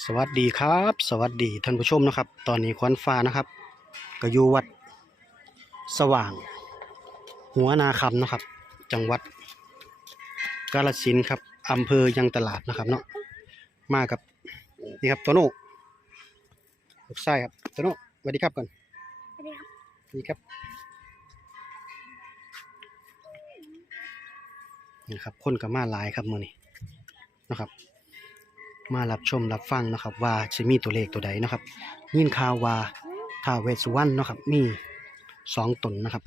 สวัสดีครับ สวัสดีท่านผู้ชมนะครับ ตอนนี้ควันฟ้านะครับก็อยู่วัดสว่าง หัวนาคำนะครับ จังหวัดกาฬสินธุ์ครับอำเภอยังตลาดนะครับเนาะมากับนี่ครับโตโน่ลูกชายครับโตโน่สวัสดีครับก่อนสวัสดีครับสวัสดีครับนี่ครับคนกับมาหลายครับมือนี้นะครับ มารับชมรับฟังนะครับ ว่าจะมีตัวเลขตัวใดนะครับยินข่าวว่าท้าวเวสสุวรรณนะครับมีสองตนนะครับ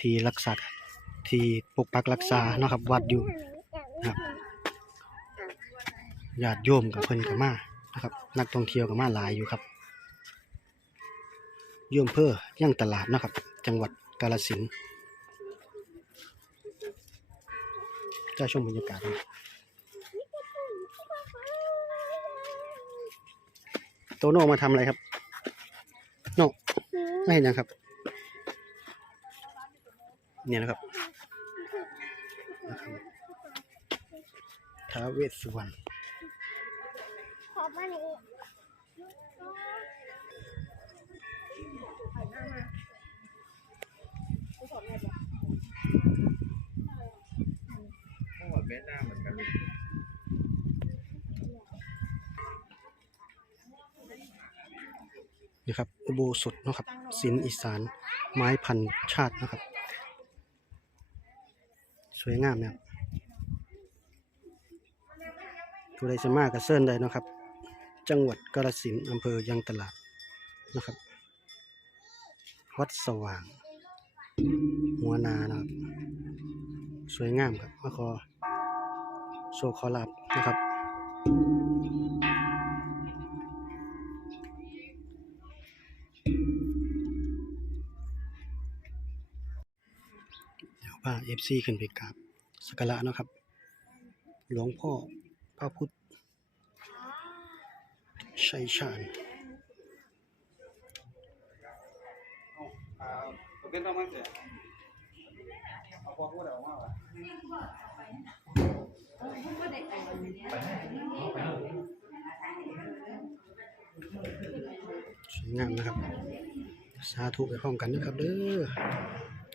ที่รักษาที่ปกปักรักษานะครับ วัดอยู่นะครับญาติโยมกับเพิ่นกับมานะครับ นักท่องเที่ยวกับมาหลายอยู่ครับโยมเพื่อย่างตลาดนะครับ จังหวัดกาฬสินจะชมบรรยากาศกัน โตโน่มาทำอะไรครับ โน่ไม่เห็นยังครับ เนี่ยนะครับท้าเวสสุวรรณ ขอบมานี่ ทั้งหมดเบสหน้าเหมือนกัน นี่ครับอุโบสถนะครับศิลป์อีสานไม้พันชาตินะครับ สวยงามนะครับผู้ใดจะมากกับเซินได้เนะครับ จังหวัดกาฬสินธุ์อำเภอยางตลาดนะครับ วัดสว่าง หัวนานะครับ สวยงามครับมาขอโชว์ขอลาบนะครับ เดี๋ยวพาเอฟซีขึ้นไปกราบสักการะนะครับ หลวงพ่อพระพุทธชัยชาญเป็นต้องมั่นเสียเอาพอพูดออกมาว่ะสวยงามนะครับ สาธุไปพร้อมกันนะครับเด้อ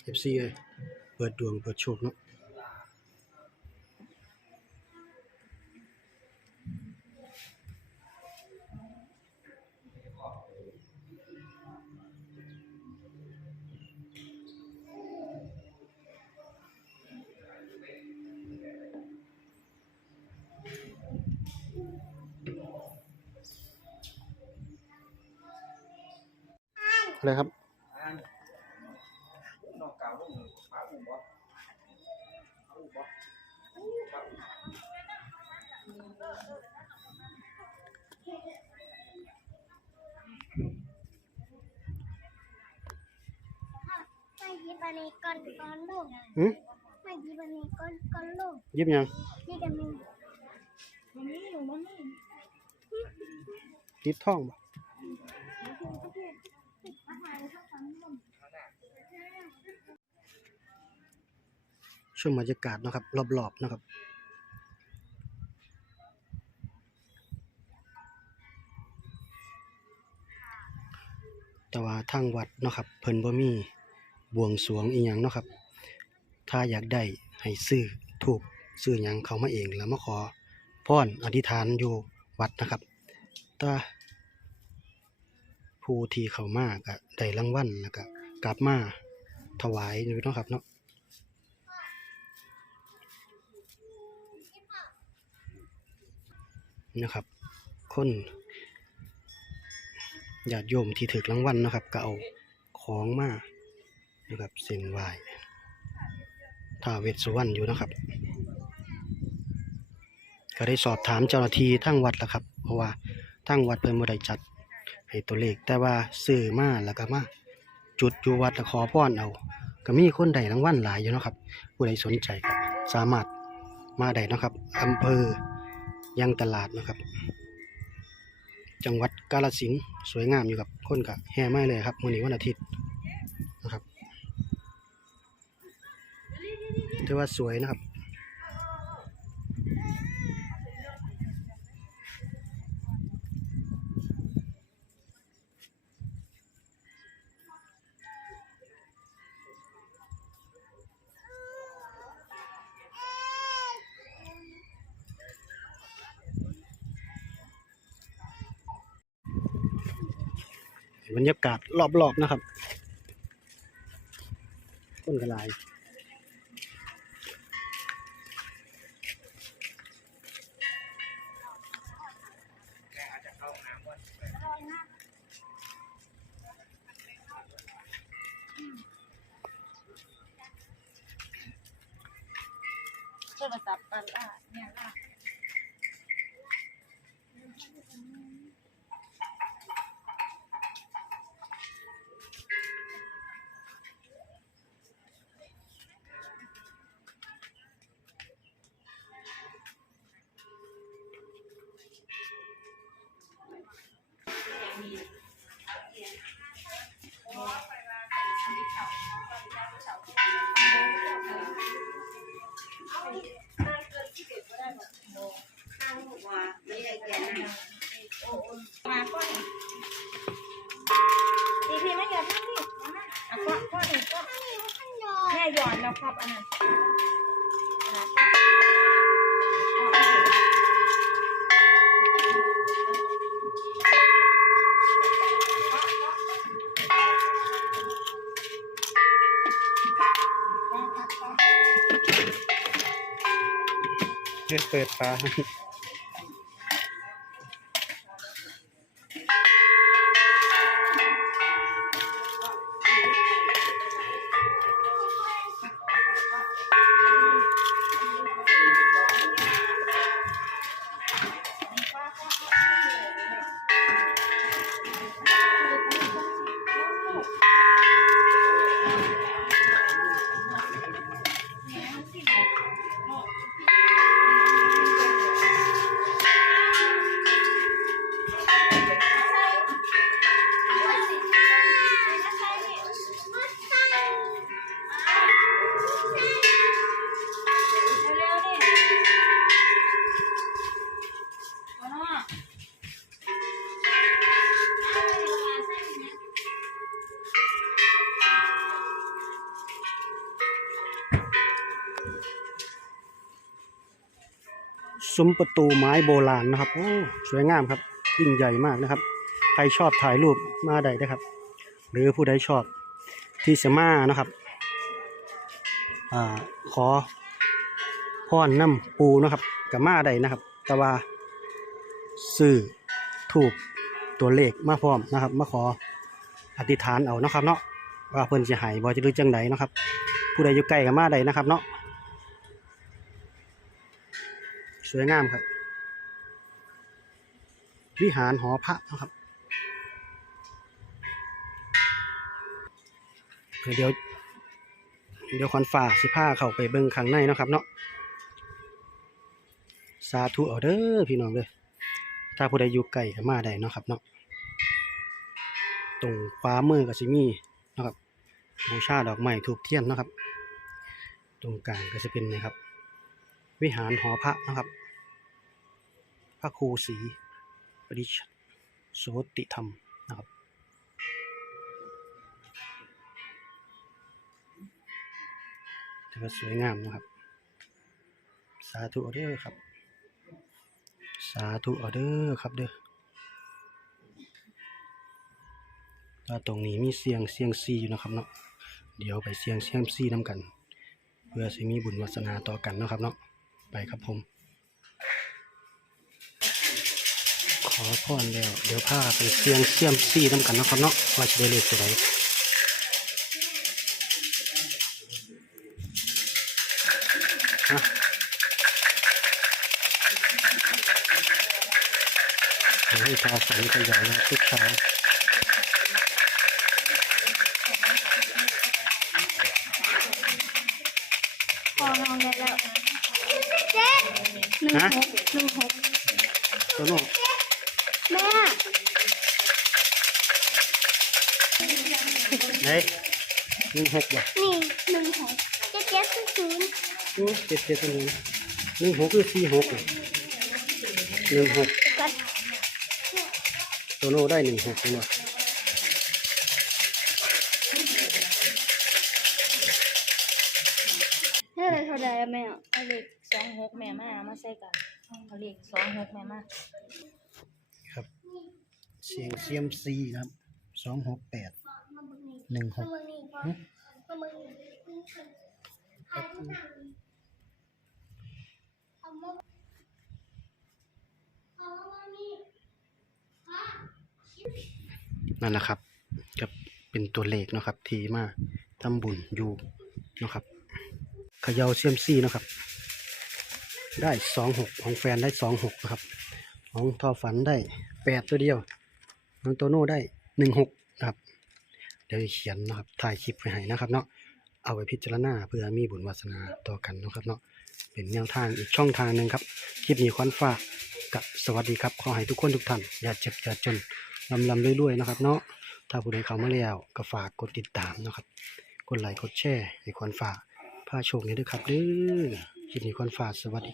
เอฟซีเอ้ย เปิดดวงเปิดโชคเนาะอะไรครับ อ่านนอกกาวลูกปลาอุ่มบ่ปลาอุ่มบ่ปลาอุ่ม ไม่ยิบอันนี้ก่อนก่อนลูก หืมยิบยังยิบท่องบ่ช่วงบรรยากาศนะครับ รอบๆนะครับ แต่ว่า ทางวัดเนาะครับเพิ่นบ่มีบวงสรวงอีหยังเนาะครับ ถ้าอยากได้ให้ซื้อถูกซื้อหยังเขามาเองแล้วมาขอพรอธิษฐานอยู่วัดนะครับถ้าผู้ที่เขามาก็ได้รางวัลแล้วก็กลับมาถวายอยู่เนาะครับเนาะนะครับ คน ญาติโยมที่ถือรางวัลนะครับก็เอาของมานะครับเส้นไหว้ท้าวเวสสุวรรณอยู่นะครับ ก็ได้สอบถามเจ้าหน้าที่ทั้งวัดแล้วครับ เพราะว่าทั้งวัดเพิ่นบ่ได้จัดให้ตัวเลขแต่ว่าซื้อมาแล้วก็มาจุดอยู่วัดแล้วขอพรเอาก็มีคนได้รางวัลหลายอยู่นะครับผู้ใดสนใจก็สามารถมาได้นะครับอำเภอยังตลาดนะครับ จังหวัดกาลสินธุ์สวยงามอยู่กับคนกับแห่ไม่เลยครับมื้อนี้วันอาทิตย์นะครับถือว่าสวยนะครับ บรรยากาศรอบๆนะครับคนกระลายโทรศัพท์กันล่ะเนี่ยล่ะ ดีพี่ไม่หย่อนนะพี่อะก้อนก้อนหนึ่ก้อนอันนี้มันยอแม่หย่อนแล้วครับอันนั้น เพื่อเปิดฟ้า ซุ้มประตูไม้โบราณนะครับโอ้สวยงามครับยิ่งใหญ่มากนะครับ ใครชอบถ่ายรูปมาได้นะครับ หรือผู้ใดชอบที่จะมานะครับอขอพรน้ำปูนะครับกับมาได้นะครับ แต่ว่าซื้อถูกตัวเลขมาพร้อมนะครับ มาขออธิษฐานเอานะครับเนาะว่าเพิ่นจะหายบ่จะรู้จังไดนะครับ ผู้ใดอยู่ใกล้กับมาได้นะครับเนาะ สวยงามครับ วิหารหอพระนะครับเดี๋ยว เดี๋ยวควันฝ่าสิผ้าเข้าไปเบิ่งข้างในนะครับเนาะสาธุเอาเด้อพี่น้องเด้อถ้าผู้ใดอยู่ไกลก็มาได้นะครับเนาะตรงขวามือก็สิมีนะครับบูชาดอกไม้ถูกเทียนนะครับ ตรงกลางก็จะเป็นนะครับ วิหารหอพระนะครับ ระครูศรีปริชโสติธรรมนะครับถือว่าสวยงามนะครับ สาธุเอเด้อครับ สาธุเอเด้อครับเด้อแล้วตรงนี้มีเสียงเสียงซีอยู่นะครับเนาะ เดี๋ยวไปเสียงเสียงซีน้ำกัน เพื่อสิมีบุญวัสนาต่อกันนะครับเนาะ ไปครับผม ขอพรแล้วเดี๋ยวพาไปเสียงเสียมซีน้ำกันเนาะครับเนาะว่าจะได้เลขตัวไหนฮะเดี๋ยวให้พาฝันกันใหญ่นะทุกเช้าพอลองได้แล้วเจ๊หนึ่งฮะหกหนึ่งหกตัวโน้แไหนหนึ่งหกบ่นี่หนึ่งหกเจ๊เจ๊ศูนย์ศูนย์อืมเจ็ดเจ็ดตัวนี้หนึ่งหกคือสี่หกหนึ่งหกก็ตัวโน้ได้หนึ่งหกตัวเท่าไรเท่าไรอะแม่เอาเลขสองหกแม่มามาใส่กันเอาเลขสองหกแม่มาครับ เสียงเซียมซีนะครับสสองหกแปดมาเบิ่งนี่ หนึ่งหกเบิ่งนี่ก่อนหึมาเบิ่งนี่ใครผู้นั่งเอามาเอามานี่พ่อนั่นแหละครับก็เป็นตัวเลขเนาะครับ ทีมาทำบุญอยู่เนาะครับเขย่าเซียมซี่นะครับ ได้สองหกของแฟนได้สองหกนะครับ ของทอฝันได้แปดตัวเดียวน้องโตโน่ได้หนึ่งหก ดี๋ยวจะเขียนนะครับถ่ายคลิปไว้ให้นะครับเนาะเอาไว้พิจารณาเพื่อมีบุญวาสนาต่อกันนะครับเนาะเป็นแนวทางอีกช่องทางหนึ่งครับ คลิปนี้ควันฝากกับสวัสดีครับ ขอให้ทุกคนทุกท่าน อย่าเจ็บอย่าจนลำลำรวยๆนะครับเนาะถ้าผู้ใดเข้ามาแล้วก็ฝากกดติดตามนะครับกดไลค์กดแชร์ให้ควันฝากพาโชคนี้ด้วยครับเด้อคลิปนี้ควันฝากสวัสดี